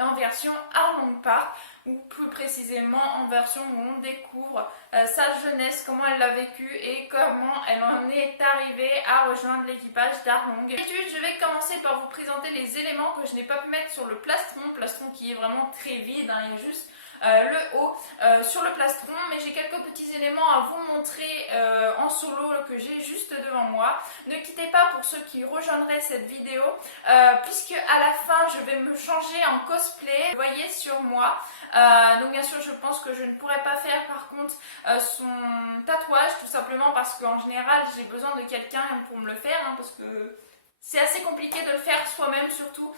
en version Arlong Park, ou plus précisément en version où on découvre sa jeunesse, comment elle l'a vécue et comment elle en est arrivée à rejoindre l'équipage d'Arlong. D'habitude, je vais commencer par vous présenter les éléments que je n'ai pas pu mettre sur le plastron qui est vraiment très vide, hein, il y a juste le haut sur le plastron, mais j'ai quelques petits éléments à vous montrer en solo que j'ai juste devant moi. Ne quittez pas pour ceux qui rejoindraient cette vidéo, puisque à la fin je vais me changer en cosplay, vous voyez sur moi. Donc bien sûr je pense que je ne pourrais pas faire par contre son tatouage, tout simplement parce qu'en général j'ai besoin de quelqu'un pour me le faire, hein, parce que c'est assez compliqué de le faire soi-même, surtout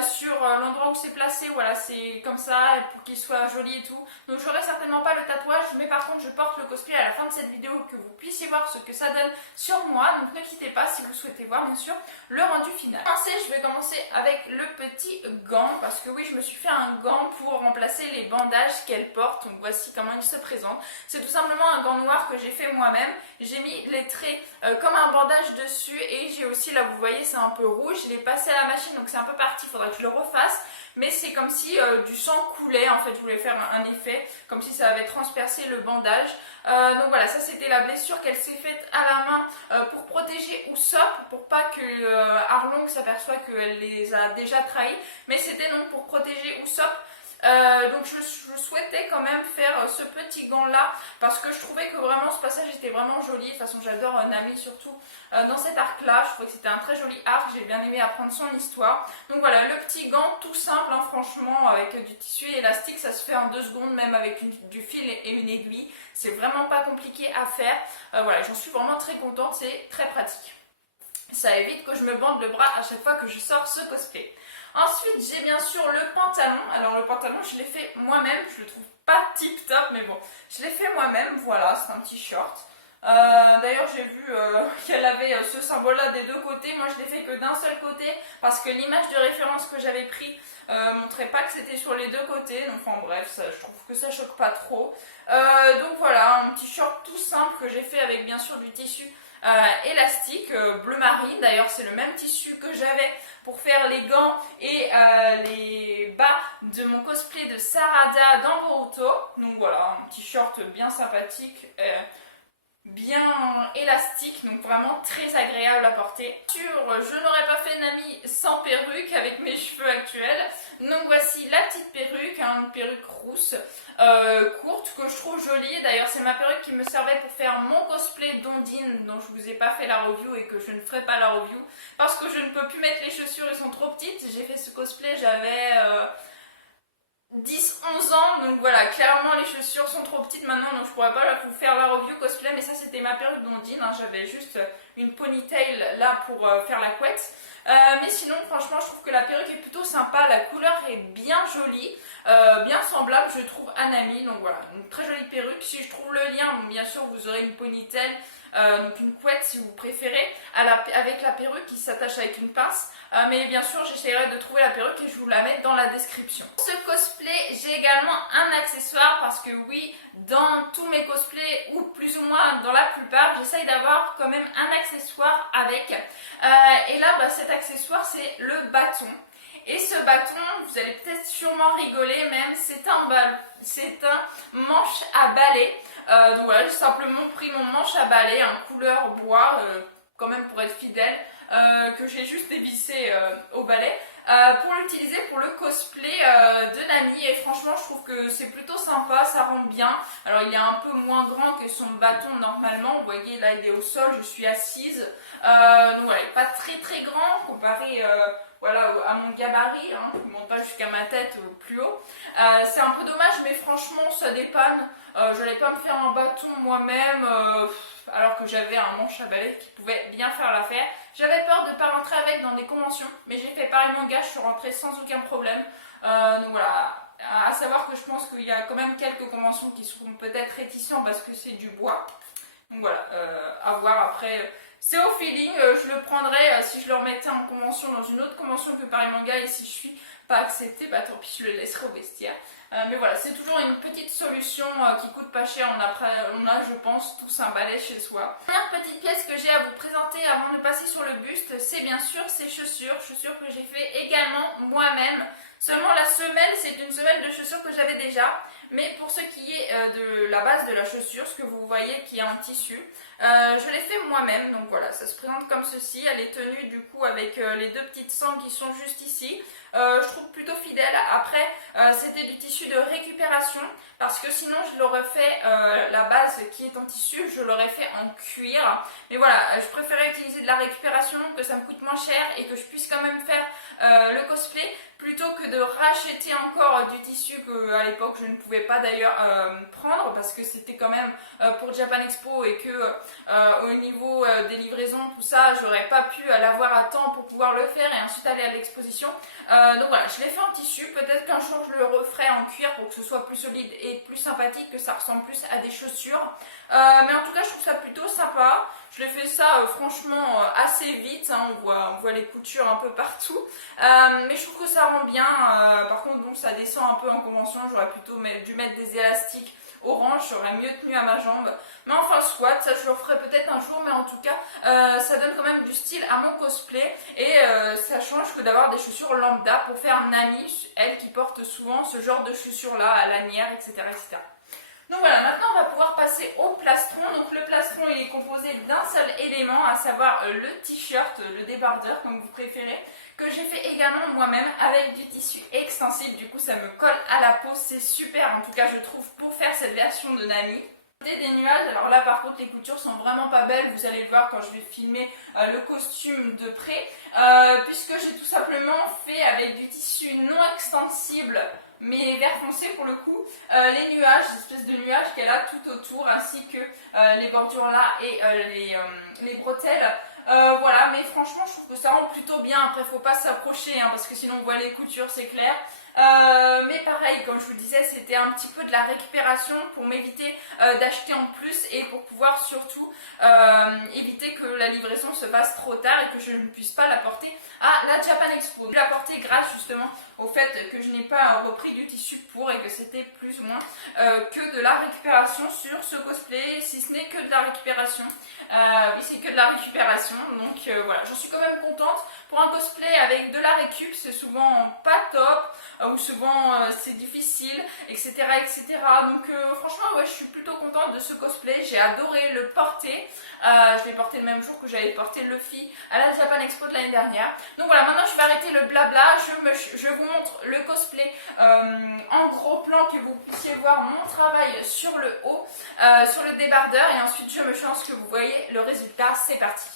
sur l'endroit où c'est placé. Voilà, c'est comme ça pour qu'il soit joli et tout. Donc j'aurai certainement pas le tatouage, mais par contre je porte le cosplay à la fin de cette vidéo, que vous puissiez voir ce que ça donne sur moi. Donc ne quittez pas si vous souhaitez voir bien sûr le rendu final. Je vais commencer avec le petit gant, parce que oui, je me suis fait un gant pour remplacer les bandages qu'elle porte. Donc voici comment il se présente. C'est tout simplement un gant noir que j'ai fait moi-même. J'ai mis les traits comme un bandage dessus, et j'ai aussi, là vous voyez, c'est un peu rouge, je l'ai passé à la machine donc c'est un peu parti, il faudra que je le refasse, mais c'est comme si du sang coulait. En fait je voulais faire un effet comme si ça avait transpercé le bandage. Donc voilà, ça c'était la blessure qu'elle s'est faite à la main pour protéger Usopp, pour pas que Arlong s'aperçoive qu'elle les a déjà trahis, mais c'était donc pour protéger Usopp. Donc je souhaitais quand même faire ce petit gant là, parce que je trouvais que vraiment ce passage était vraiment joli. De toute façon j'adore Nami, surtout dans cet arc là, je trouvais que c'était un très joli arc, j'ai bien aimé apprendre son histoire. Donc voilà, le petit gant tout simple, hein, franchement, avec du tissu élastique, ça se fait en 2 secondes, même avec du fil et une aiguille, c'est vraiment pas compliqué à faire. Voilà, j'en suis vraiment très contente, c'est très pratique. Ça évite que je me bande le bras à chaque fois que je sors ce cosplay. Ensuite, j'ai bien sûr le pantalon. Alors le pantalon, je l'ai fait moi-même. Je le trouve pas tip top, mais bon, je l'ai fait moi-même. Voilà, c'est un petit short. D'ailleurs, j'ai vu qu'elle avait ce symbole-là des 2 côtés. Moi, je l'ai fait que d'un seul côté, parce que l'image de référence que j'avais pris montrait pas que c'était sur les 2 côtés. Donc, enfin bref, je trouve que ça choque pas trop. Donc voilà, un petit short tout simple que j'ai fait avec bien sûr du tissu élastique, bleu marine. D'ailleurs c'est le même tissu que j'avais pour faire les gants et les bas de mon cosplay de Sarada dans Boruto. Donc voilà, un petit short bien sympathique, bien élastique, donc vraiment très agréable à porter. Je n'aurais pas fait Nami sans perruque avec mes cheveux actuels. Donc voici la petite perruque, hein, une perruque rousse courte que je trouve jolie. D'ailleurs c'est ma perruque qui me servait pour faire mon cosplay d'Ondine, dont je vous ai pas fait la review et que je ne ferai pas la review parce que je ne peux plus mettre les chaussures, elles sont trop petites. J'ai fait ce cosplay, j'avais 10-11 ans, donc voilà, clairement les chaussures sont trop petites maintenant, donc je pourrais pas vous faire la review cosplay, mais ça c'était ma perruque d'Ondine, hein, j'avais juste une ponytail là pour faire la couette. Mais sinon franchement je trouve que la perruque est plutôt sympa, la couleur est bien jolie, bien semblable je trouve à Nami. Donc voilà, une très jolie perruque. Si je trouve le lien, bon, bien sûr vous aurez une ponytail, donc une couette si vous préférez, avec la perruque qui s'attache avec une pince. Mais bien sûr j'essaierai de trouver la perruque et je vous la mets dans la description. Pour ce cosplay j'ai également un accessoire, parce que oui, dans tous mes cosplays, ou plus ou moins dans la plupart, j'essaye d'avoir quand même un accessoire avec. Et là cet accessoire c'est le bâton. Et ce bâton, vous allez peut-être sûrement rigoler même, c'est un manche à balai. Donc voilà, j'ai simplement pris mon manche à balai, en couleur bois, quand même pour être fidèle, que j'ai juste dévissé au balai, pour l'utiliser pour le cosplay de Nami. Et franchement je trouve que c'est plutôt sympa, ça rend bien. Alors il est un peu moins grand que son bâton normalement, vous voyez là il est au sol, je suis assise. Donc voilà, il n'est pas très grand comparé voilà, à mon gabarit, hein, je ne monte pas jusqu'à ma tête plus haut. C'est un peu dommage, mais franchement ça dépanne. Je n'allais pas me faire un bâton moi-même, alors que j'avais un manche à balai qui pouvait bien faire l'affaire. J'avais peur de ne pas rentrer avec dans des conventions, mais j'ai fait pareil mon gars, je suis rentrée sans aucun problème. Donc voilà, à savoir que je pense qu'il y a quand même quelques conventions qui seront peut-être réticents parce que c'est du bois. Donc voilà, à voir après. C'est au feeling, je le prendrais si je le remettais en convention dans une autre convention que Paris Manga, et si je suis pas acceptée, bah tant pis, je le laisserai au vestiaire. Mais voilà, c'est toujours une petite solution qui coûte pas cher. On a, je pense, tous un balai chez soi. La première petite pièce que j'ai à vous présenter avant de passer sur le buste, c'est bien sûr ces chaussures que j'ai fait également moi-même. Seulement la semelle, c'est une semelle de chaussures que j'avais déjà. Mais pour ce qui est de la base de la chaussure, ce que vous voyez qui est en tissu, je l'ai fait moi-même. Donc voilà, ça se présente comme ceci. Elle est tenue du coup avec les deux petites sangles qui sont juste ici. Je trouve plutôt fidèle. Après, c'était du tissu de récupération, parce que sinon je l'aurais fait, la base qui est en tissu, je l'aurais fait en cuir. Mais voilà, je préférais utiliser de la récupération, que ça me coûte moins cher et que je puisse quand même faire le cosplay, plutôt que de racheter encore du tissu que à l'époque je ne pouvais pas d'ailleurs prendre, parce que c'était quand même pour Japan Expo, et que au niveau des livraisons, tout ça, j'aurais pas pu l'avoir à temps pour pouvoir le faire et ensuite aller à l'exposition. Donc voilà, je l'ai fait en tissu. Peut-être qu'un jour je le referai en cuir pour que ce soit plus solide et plus sympathique, que ça ressemble plus à des chaussures. Mais en tout cas, je trouve ça plutôt sympa. Je l'ai fait ça franchement assez vite, hein. On voit les coutures un peu partout. Mais je trouve que ça rend bien. Par contre, bon, ça descend un peu en convention. J'aurais plutôt dû mettre des élastiques orange, j'aurais mieux tenu à ma jambe. Mais enfin, soit, ça je le ferai peut-être un jour, mais en tout cas, ça donne quand même du style à mon cosplay. Et ça change que d'avoir des chaussures lambda pour faire Nami, elle qui porte souvent ce genre de chaussures-là, à lanière, etc., etc. Donc voilà, maintenant on va pouvoir passer au plastron. Donc le plastron, il est composé d'un seul élément, à savoir le t-shirt, le débardeur comme vous préférez, que j'ai fait également moi-même avec du tissu extensible. Du coup ça me colle à la peau, c'est super en tout cas je trouve pour faire cette version de Nami. Des nuages, alors là par contre les coutures sont vraiment pas belles, vous allez le voir quand je vais filmer le costume de près, puisque j'ai tout simplement fait avec du tissu non extensible mais vert foncé pour le coup, les nuages, l'espèce de nuages qu'elle a tout autour, ainsi que les bordures là et les bretelles. Voilà, mais franchement je trouve que ça rend plutôt bien. Après faut pas s'approcher hein, parce que sinon on voit les coutures, c'est clair. Mais pareil, comme je vous disais, c'était un petit peu de la récupération pour m'éviter d'acheter en plus, et pour pouvoir surtout éviter que la livraison se fasse trop tard et que je ne puisse pas la porter à la Japan Expo. Je l'ai apporté grâce justement au fait que je n'ai pas repris du tissu pour, et que c'était plus ou moins que de la récupération sur ce cosplay, si ce n'est que de la récupération. Oui, c'est que de la récupération, donc voilà, j'en suis quand même contente. Pour un cosplay avec de la récup, c'est souvent pas top, ou souvent c'est difficile, etc., etc. Donc franchement, ouais, je suis plutôt contente de ce cosplay. J'ai adoré le porter. Je l'ai porté le même jour que j'avais porté Luffy à la Japan Expo de l'année dernière. Donc voilà, maintenant je vais arrêter le blabla. Je vous montre le cosplay en gros plan, que vous puissiez voir mon travail sur le haut, sur le débardeur, et ensuite je me change que vous voyez le résultat. C'est parti.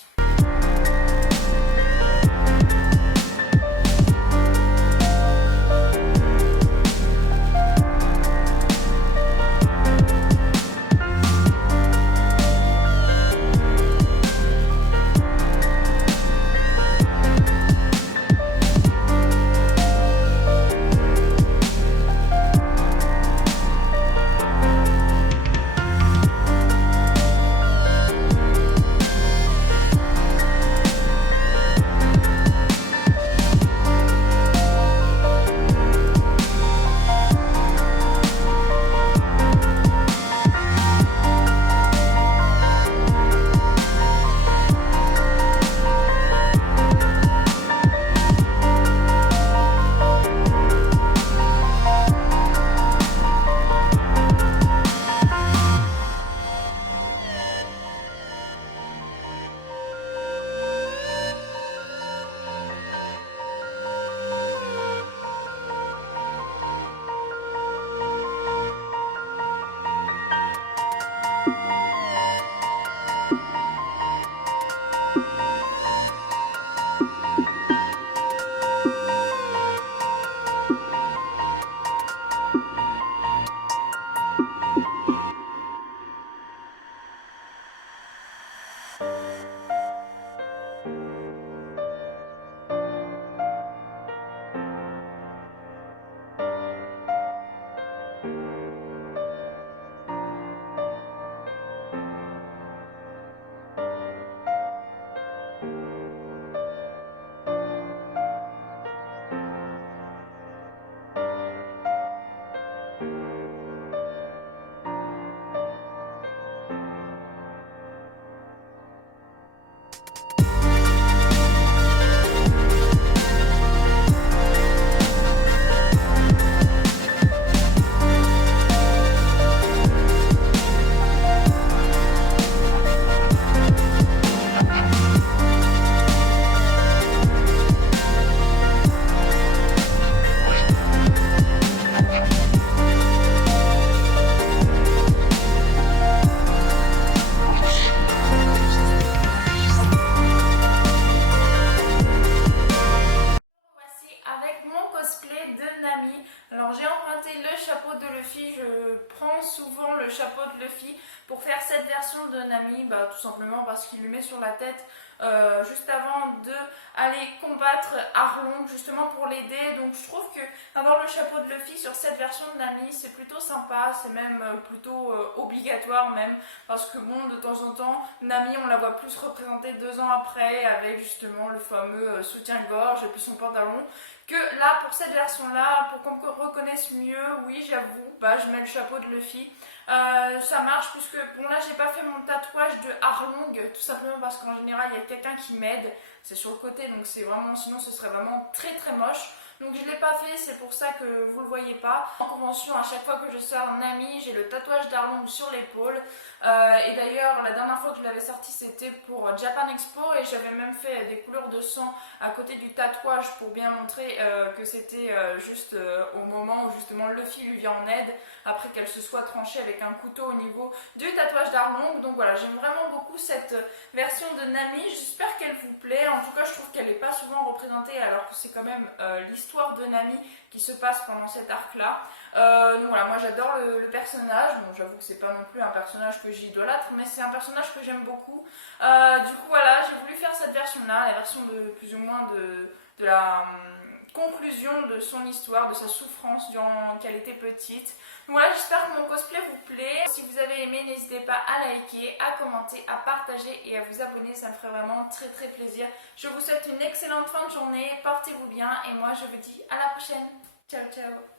c'est le chapeau de Luffy. Je prends souvent le chapeau de Luffy pour faire cette version de Nami, tout simplement parce qu'il lui met sur la tête juste avant d'aller combattre Arlong, justement pour l'aider. Donc je trouve que avoir le chapeau de Luffy sur cette version de Nami, c'est plutôt sympa, c'est même plutôt obligatoire même, parce que bon, de temps en temps, Nami, on la voit plus représentée 2 ans après, avec justement le fameux soutien-gorge et puis son pantalon, que là, pour cette version-là, pour qu'on me reconnaisse mieux, oui, j'avoue, je mets le chapeau de Luffy. Ça marche puisque, bon là, j'ai pas fait mon tatouage de Arlong, tout simplement parce qu'en général, il y a quelqu'un qui m'aide, c'est sur le côté, donc c'est vraiment, sinon ce serait vraiment très très moche. Donc je ne l'ai pas fait, c'est pour ça que vous ne le voyez pas. En convention, à chaque fois que je sors Nami, j'ai le tatouage d'Arlong sur l'épaule. Et d'ailleurs, la dernière fois que je l'avais sorti, c'était pour Japan Expo. Et j'avais même fait des couleurs de sang à côté du tatouage pour bien montrer que c'était juste au moment où justement Luffy lui vient en aide, après qu'elle se soit tranchée avec un couteau au niveau du tatouage d'Arlong. Donc voilà, j'aime vraiment beaucoup cette version de Nami. J'espère qu'elle vous plaît. En tout cas, je trouve qu'elle n'est pas souvent représentée, alors que c'est quand même l'histoire de Nami qui se passe pendant cet arc là. Donc voilà, moi j'adore le personnage. Bon, j'avoue que c'est pas non plus un personnage que j'idolâtre, mais c'est un personnage que j'aime beaucoup. Du coup voilà, j'ai voulu faire cette version là, la version de plus ou moins de la conclusion de son histoire, de sa souffrance durant qu'elle était petite. Voilà, j'espère que mon cosplay vous plaît. Si vous avez aimé, n'hésitez pas à liker, à commenter, à partager et à vous abonner, ça me ferait vraiment très très plaisir. Je vous souhaite une excellente fin de journée, portez-vous bien et moi je vous dis à la prochaine. Ciao ciao.